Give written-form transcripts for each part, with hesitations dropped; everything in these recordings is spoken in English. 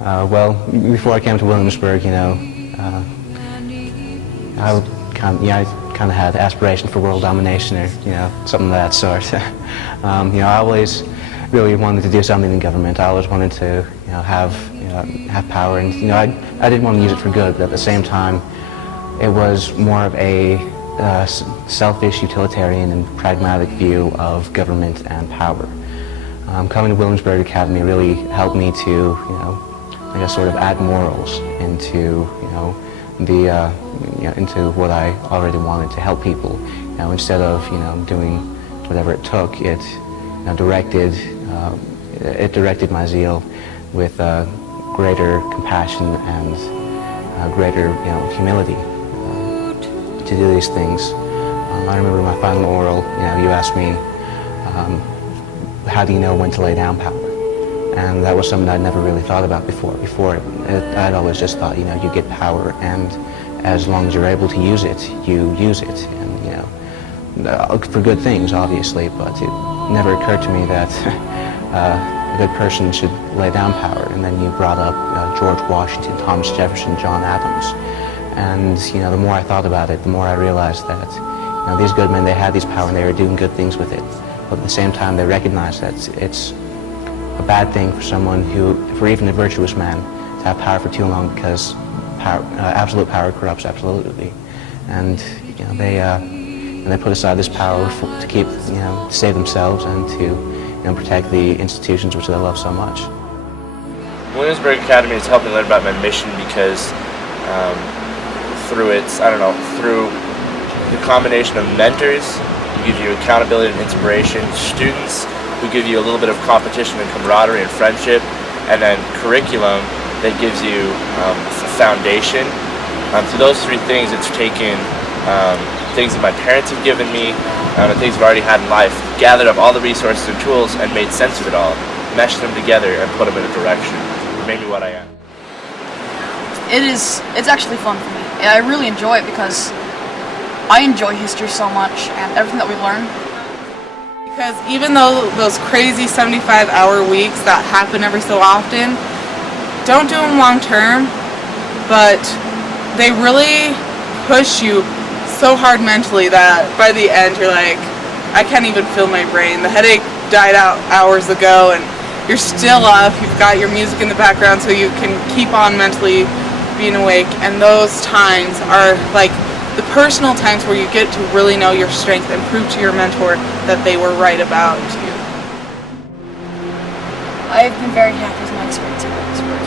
Well, before I came to Williamsburg, I kind of had aspiration for world domination, or something of that sort. I always really wanted to do something in government. I always wanted to, have power, and I didn't want to use it for good, but at the same time, it was more of a selfish, utilitarian, and pragmatic view of government and power. Coming to Williamsburg Academy really helped me to, sort of add morals into, into what I already wanted, to help people. Instead of, doing whatever it took, it directed my zeal with greater compassion and greater, humility to do these things. I remember my final oral, you asked me, how do you know when to lay down power? And that was something I'd never really thought about before. I'd always just thought, you get power, and as long as you're able to use it, you use it, and for good things, obviously. But it never occurred to me that a good person should lay down power. And then you brought up George Washington, Thomas Jefferson, John Adams, and the more I thought about it, the more I realized that these good men, they had these power and they were doing good things with it. But at the same time, they recognized that it's a bad thing for someone for even a virtuous man, to have power for too long, because absolute power corrupts absolutely. And they put aside this power to keep, to save themselves and to protect the institutions which they love so much. Williamsburg Academy has helped me learn about my mission because through the combination of mentors who give you accountability and inspiration, students who give you a little bit of competition and camaraderie and friendship, and then curriculum that gives you a foundation. Through those three things, it's taken things that my parents have given me, and things I've already had in life, gathered up all the resources and tools and made sense of it all, meshed them together and put them in a direction. It made me what I am. It's actually fun for me. I really enjoy it because I enjoy history so much and everything that we learn. Because even though those crazy 75-hour weeks that happen every so often, don't do them long term, but they really push you so hard mentally that by the end you're like, I can't even feel my brain. The headache died out hours ago and you're still up, you've got your music in the background so you can keep on mentally being awake, and those times are like the personal times where you get to really know your strength and prove to your mentor that they were right about you. I've been very happy with my experience at Williamsburg.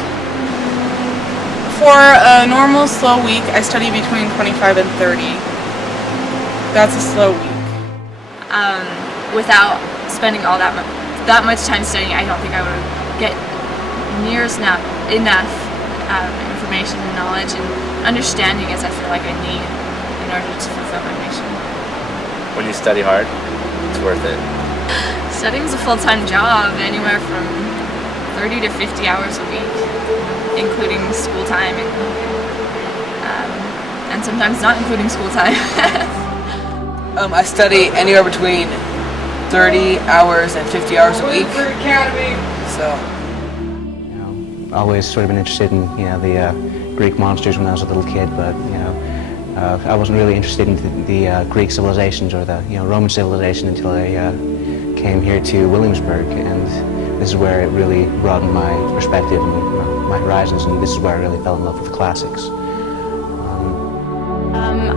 For a normal slow week, I study between 25 and 30. That's a slow week. Without spending all that much time studying, I don't think I would get near enough information and knowledge and understanding as I feel like I need in order to fulfill my mission. When you study hard, it's worth it. Studying's a full-time job, anywhere from 30 to 50 hours a week, including school time and sometimes not including school time. I study anywhere between 30 hours and 50 hours a week. So, always sort of been interested in the Greek monsters when I was a little kid, but I wasn't really interested in the Greek civilizations or the Roman civilization until I came here to Williamsburg, and this is where it really broadened my perspective and my horizons, and this is where I really fell in love with the classics.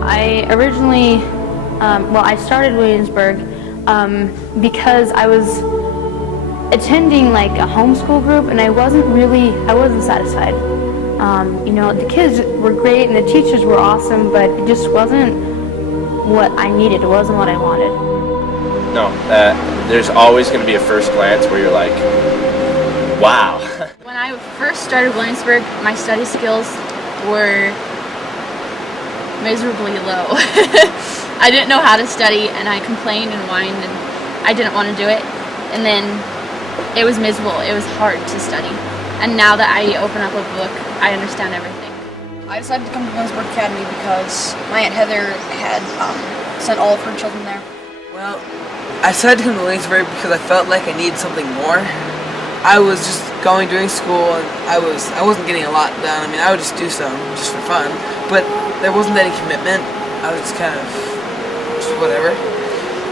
I originally, I started Williamsburg because I was attending like a homeschool group, and I wasn't satisfied. The kids were great and the teachers were awesome, but it just wasn't what I needed. It wasn't what I wanted. No, there's always going to be a first glance where you're like, wow. When I first started Williamsburg, my study skills were miserably low. I didn't know how to study, and I complained and whined, and I didn't want to do it. And then it was miserable. It was hard to study. And now that I open up a book, I understand everything. I decided to come to Williamsburg Academy because my Aunt Heather had sent all of her children there. well, I decided to come to Williamsburg because I felt like I needed something more. I was just doing school, and I wasn't getting a lot done. I mean, I would just do some just for fun, but there wasn't any commitment. I was just kind of just whatever.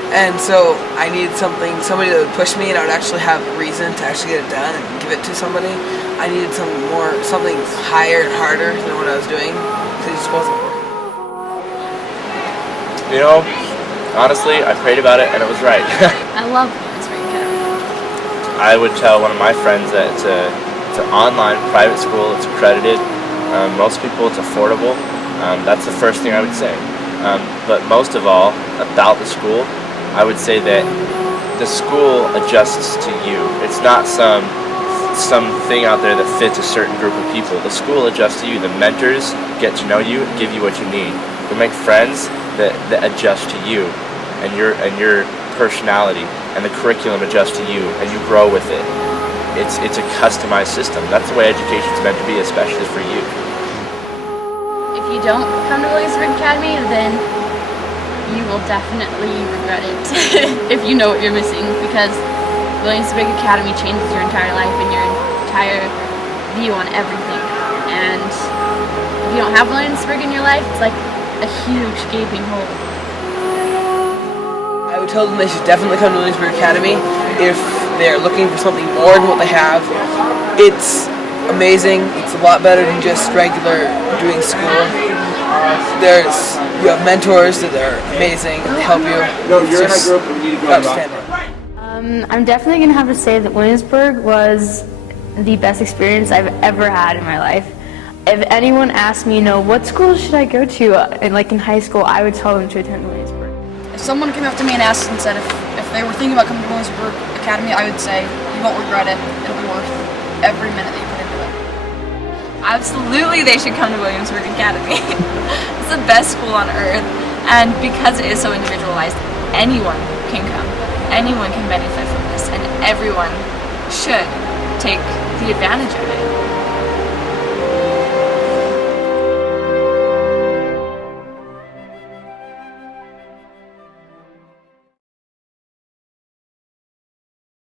And so I needed somebody that would push me, and I would actually have a reason to actually get it done and give it to somebody. I needed something higher and harder than what I was doing, because it just wasn't working. You know, honestly, I prayed about it and it was right. I love Williamsburg Academy. I would tell one of my friends that it's an online private school. It's accredited. Most people, it's affordable. That's the first thing I would say. But most of all, about the school, I would say that the school adjusts to you. It's not some thing out there that fits a certain group of people. The school adjusts to you. The mentors get to know you and give you what you need. You'll make friends that adjust to you and your personality, and the curriculum adjusts to you, and you grow with it. It's a customized system. That's the way education's meant to be, especially for you. If you don't come to Williamsburg Academy, then you will definitely regret it if you know what you're missing, because Williamsburg Academy changes your entire life and your entire view on everything. And if you don't have Williamsburg in your life, it's like a huge gaping hole. I would tell them they should definitely come to Williamsburg Academy if they're looking for something more than what they have. It's amazing. It's a lot better than just regular doing school. You have mentors that are amazing and help you. It's just outstanding. I'm definitely gonna have to say that Williamsburg was the best experience I've ever had in my life. If anyone asked me, what school should I go to in high school, I would tell them to attend Williamsburg. If someone came up to me and asked and said if they were thinking about coming to Williamsburg Academy, I would say you won't regret it. It'll be worth every minute that you put into it. Absolutely, they should come to Williamsburg Academy. It's the best school on earth, and because it is so individualized, anyone can come. Anyone can benefit from this, and everyone should take the advantage of it.